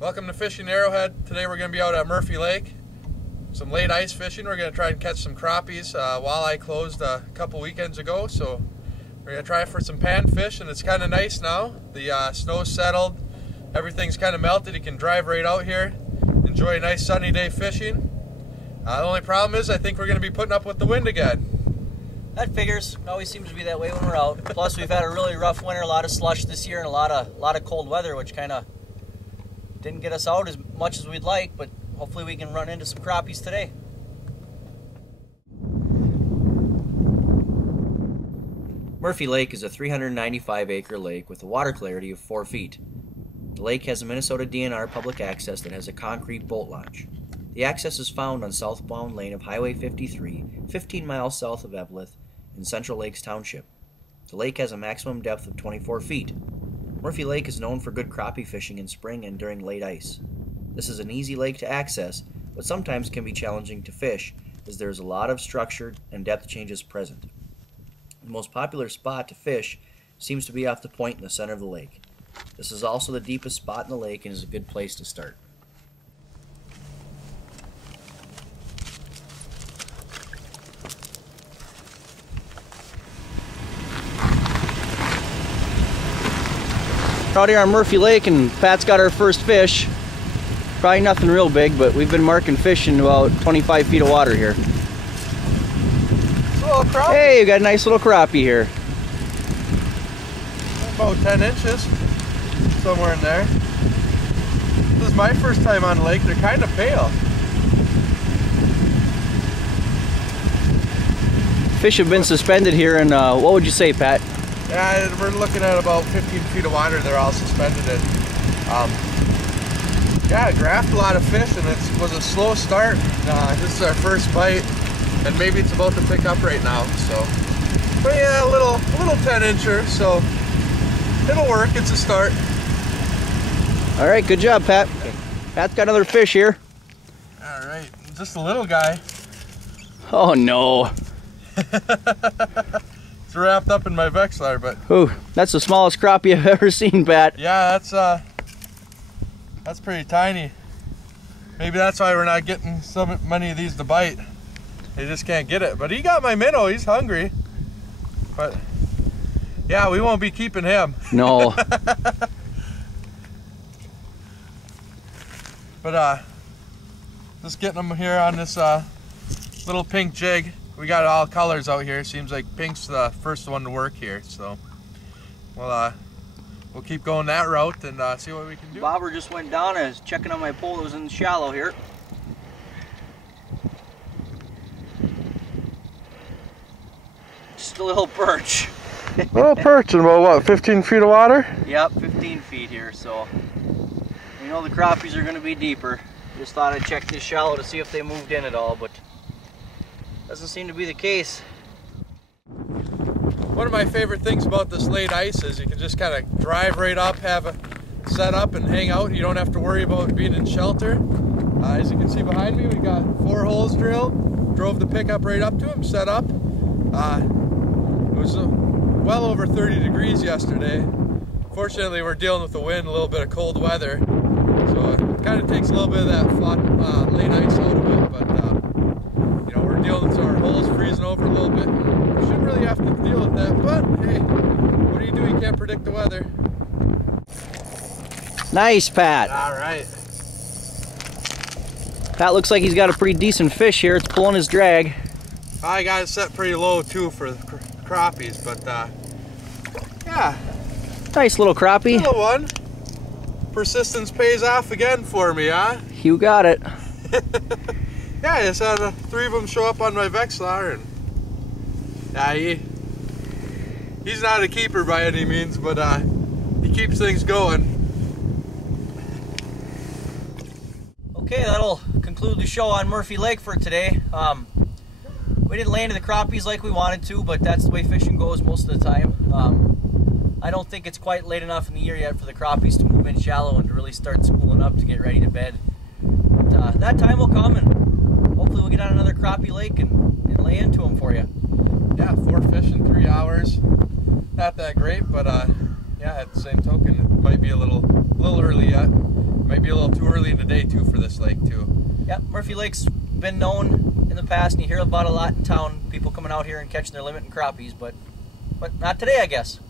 Welcome to Fishing Arrowhead. Today we're going to be out at Murphy Lake. Some late ice fishing. We're going to try and catch some crappies. Walleye closed a couple weekends ago, so we're going to try for some panfish, and it's kind of nice now. The snow's settled, everything's kind of melted. You can drive right out here, enjoy a nice sunny day fishing. The only problem is I think we're going to be putting up with the wind again. That figures. It always seems to be that way when we're out. Plus we've had a really rough winter, a lot of slush this year, and a lot of cold weather, which kind of didn't get us out as much as we'd like, but hopefully we can run into some crappies today. Murphy Lake is a 395-acre lake with a water clarity of 4 feet. The lake has a Minnesota DNR public access that has a concrete boat launch. The access is found on southbound lane of Highway 53, 15 miles south of Eveleth in Central Lakes Township. The lake has a maximum depth of 24 feet. Murphy Lake is known for good crappie fishing in spring and during late ice. This is an easy lake to access, but sometimes can be challenging to fish as there is a lot of structure and depth changes present. The most popular spot to fish seems to be off the point in the center of the lake. This is also the deepest spot in the lake and is a good place to start. Out here on Murphy Lake, and Pat's got our first fish. Probably nothing real big, but we've been marking fish in about 25 feet of water here. It's a little crappie. Hey, you got a nice little crappie here. About 10 inches, somewhere in there. This is my first time on the lake. They're kind of pale. Fish have been suspended here, and what would you say, Pat? Yeah, we're looking at about 15 feet of water. They're all suspended in. Yeah, I grabbed a lot of fish, and it was a slow start. This is our first bite, and maybe it's about to pick up right now. So, but yeah, a little 10-incher. So it'll work. It's a start. All right, good job, Pat. Pat's got another fish here. All right, just a little guy. Oh no. It's wrapped up in my Vexlar, but Ooh, that's the smallest crappie I've ever seen, Pat. yeah, that's pretty tiny. Maybe that's why we're not getting so many of these to bite. They just can't get it. But he got my minnow. He's hungry. But yeah, we won't be keeping him. No. But just getting them here on this little pink jig. We got all colors out here. Seems like pink's the first one to work here. So we'll keep going that route and see what we can do. Bobber just went down and is checking on my pole that was in the shallow here. Just a little perch. Little perch in about what, 15 feet of water? Yep, 15 feet here, so we know the crappies are going to be deeper. Just thought I'd check this shallow to see if they moved in at all, but doesn't seem to be the case. One of my favorite things about this late ice is you can just kind of drive right up, have a set up and hang out. You don't have to worry about being in shelter. As you can see behind me, we got 4 holes drilled. Drove the pickup right up to them, set up. It was well over 30 degrees yesterday. Fortunately, we're dealing with the wind, a little bit of cold weather. So it kind of takes a little bit of that late ice out of it, but you know, we're dealing with our holes freezing over a little bit. We shouldn't really have to deal with that, but hey, what do? You can't predict the weather. Nice, Pat. All right. Pat looks like he's got a pretty decent fish here. It's pulling his drag. I got it set pretty low too for the crappies, but yeah. Nice little crappie. Little one. Persistence pays off again for me, huh? You got it. Yeah, I just had 3 of them show up on my Vexlar, and yeah, he's not a keeper by any means, but he keeps things going. Okay, that'll conclude the show on Murphy Lake for today. We didn't land in the crappies like we wanted to, but that's the way fishing goes most of the time. I don't think it's quite late enough in the year yet for the crappies to move in shallow and to really start schooling up to get ready to bed. But that time will come, and hopefully we'll get on another crappie lake and lay into them for you. Yeah, 4 fish in 3 hours. Not that great, but yeah, at the same token, it might be a little early yet. Might be a little too early in the day too for this lake too. Yep, Murphy Lake's been known in the past, and you hear about a lot in town, people coming out here and catching their limit and crappies, but not today, I guess.